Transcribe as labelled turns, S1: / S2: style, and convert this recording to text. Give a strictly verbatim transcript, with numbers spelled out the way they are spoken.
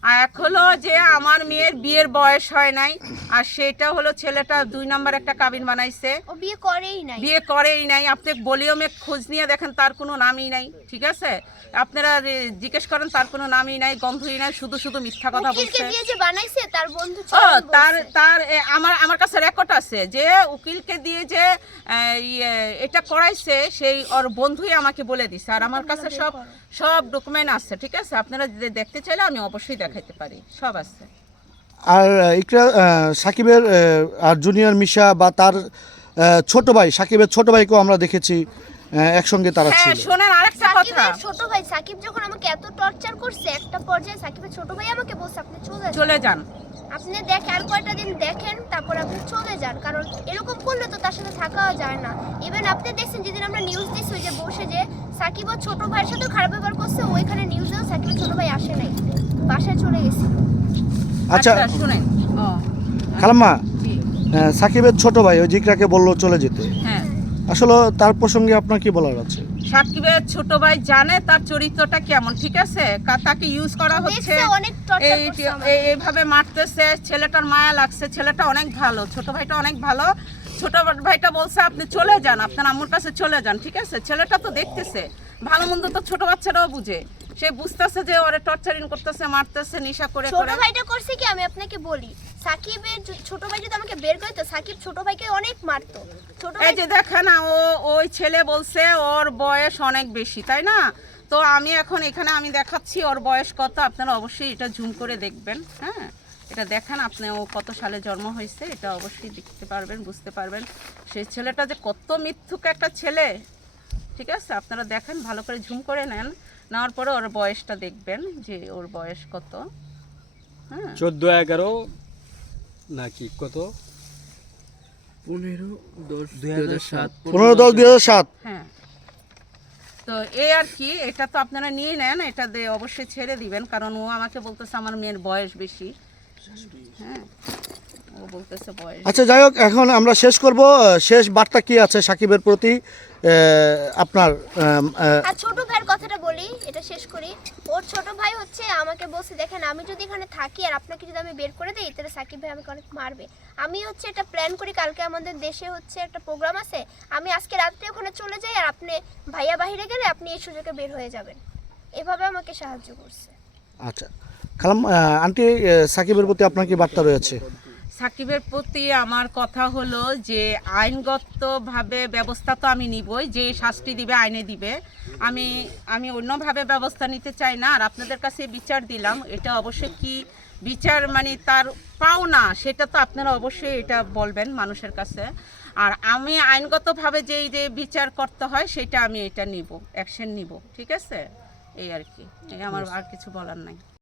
S1: আর এক হলো যে আমার মেয়ের বিয়ের বয়স হয় নাই, আর সেটা হলো ছেলেটা দুই নাম্বার একটা কাবিন বানাইছে,
S2: ও বিয়ে করেই নাই
S1: বিয়ে করেই নাই। আপনি বলিওমে খোঁজ নিয়ে দেখেন তার কোনো নামই নাই, ঠিক আছে? আপনারা জিজ্ঞেস করেন তার কোনো নামই নাই, গন্ধই নাই, শুধু শুধু মিথ্যা কথা বলছে।
S2: দিয়ে যে বানাইছে তার বন্ধু
S1: ও তার তার আমার আমার কাছে রেকর্ড আছে যে উকিলকে দিয়ে যে এটা করাইছে, সেই ওর বন্ধুই আমাকে বলে দিছে, আর আমার কাছে সব সব ডকুমেন্ট আছে, ঠিক আছে? আপনারা যদি দেখতে চাইলে আমি অবশ্যই দেখাইতে পারি, সব আছে।
S3: আর ইকরা সাকিবের আর জুনিয়র মিশা বা তার ছোট ভাই সাকিবের ছোট ভাইকেও আমরা দেখেছি একসঙ্গে তারা ছিল।
S1: হ্যাঁ শুনেন আরেকটা কথা,
S2: ছোট ভাই সাকিব যখন আমাকে এত টর্চার করছে, একটা পর্যায়ে সাকিবের ছোট ভাই আমাকে বলছে আপনি চলে যান
S1: চলে যান
S2: আপনি দেখেন আর কয়টা দিন দেখেন, তারপর আপনি চলে যান, কারণ এরকম করলে তো তার সাথে থাকাও যায় না। ইভেন আপনি দেখছেন যেদিন আমরা নিউজ দিচ্ছি যে বসে যে সাকিব ও ছোট ভাইয়ের সাথে খারাপ ব্যবহার করছে, ওইখানে নিউজেও সাকিবের ছোট ভাই আসে নাই, বাসায় চলে গেছে।
S3: আচ্ছা
S1: শুনেন ও
S3: খালাম্মা, সাকিবের ছোট ভাই ওই জিকরাকে বললো চলে যেতে,
S1: হ্যাঁ
S3: আসলে তার প্রসঙ্গে আপনার কি বলার আছে?
S1: সাকিবের ছোট ভাই জানে তার চরিত্রটা কেমন, ঠিক আছে? তাকে ইউজ করা হচ্ছে, এইভাবে মারতেছে, ছেলেটার মায়া লাগছে, ছেলেটা অনেক ভালো, ছোট ভাইটা অনেক ভালো। ছোট ভাইটা বলছে আপনি চলে যান, আপনার আম্মুর কাছে চলে যান, ঠিক আছে? ছেলেটা তো দেখতেছে ভালো মন্দ, তো ছোট বাচ্চারাও বুঝে, সে বুঝতেছে যে ওরে টর্চারিং করতেছে, মারতেছে, নেশা করে
S2: ছোট ভাইটা করছে কি আমি আপনাকে বলি, সাকিবের ছোট ভাই যদি আমাকে বের করে তো সাকিব ছোট ভাইকে অনেক মারতো। ছোট
S1: এই যে দেখেন না, ও ওই ছেলে বলছে ওর বয়স অনেক বেশি, তাই না? তো আমি এখন এখানে আমি দেখাচ্ছি ওর বয়স কত, আপনারা অবশ্যই এটা জুম করে দেখবেন। হ্যাঁ এটা দেখেন আপনি, ও কত সালে জন্ম হয়েছে এটা অবশ্যই দেখতে পারবেন, বুঝতে পারবেন সেই ছেলেটা যে কত মিথ্যুক একটা ছেলে, ঠিক আছে? আপনারা দেখেন, ভালো করে ঝুম করে নেন, নেওয়ার পরে ওর বয়সটা দেখবেন যে ওর বয়স কত। হ্যাঁ
S4: চোদ্দো এগারো নাকি কত,
S5: পনেরো দশ দুই হাজার সাত
S3: পনেরো দশ দুই হাজার সাত
S1: হ্যাঁ তো এই আর কি, এটা তো আপনারা নিয়ে নেন, এটা দিয়ে অবশ্যই ছেড়ে দিবেন, কারণ ও আমাকে বলতেছে আমার মেয়ের বয়স বেশি। হ্যাঁ ও বলতেছে বয়স।
S3: আচ্ছা যাই হোক, এখন আমরা শেষ করব, শেষ বার্তা কি আছে সাকিবের প্রতি আপনার?
S2: আর ছোট ভাইয়ের কথাটা বলি, এটা শেষ করি। ওর ছোট ভাই হচ্ছে আমাকে বলছে দেখেন আমি যদি এখানে থাকি আর আপনাকে যদি আমি বের করে দিই তাহলে সাকিব ভাই আমাকে অনেক মারবে। আমি হচ্ছে এটা প্ল্যান করি, কালকে আমাদের দেশে হচ্ছে একটা প্রোগ্রাম আছে, আমি আজকে রাত্রে ওখানে চলে যাই, আর আপনি ভাইয়া বাহিরে গেলে আপনি এই সুযোগে বের হয়ে যাবেন, এভাবে আমাকে সাহায্য করছে।
S3: আচ্ছা খালাম আন্টি, সাকিবের প্রতি আপনার কি বার্তা রয়েছে?
S1: সাকিবের প্রতি আমার কথা হলো যে আইনগতভাবে ব্যবস্থা তো আমি নিবই, যে শাস্তি দিবে আইনে দিবে, আমি আমি অন্যভাবে ব্যবস্থা নিতে চাই না। আর আপনাদের কাছে বিচার দিলাম, এটা অবশ্যই কি বিচার মানে তার পাওনা সেটা তো আপনারা অবশ্যই এটা বলবেন মানুষের কাছে। আর আমি আইনগতভাবে যেই যে বিচার করতে হয় সেটা আমি এটা নিব, অ্যাকশন নিব, ঠিক আছে? এই আর কি, এই আমার আর কিছু বলার নাই।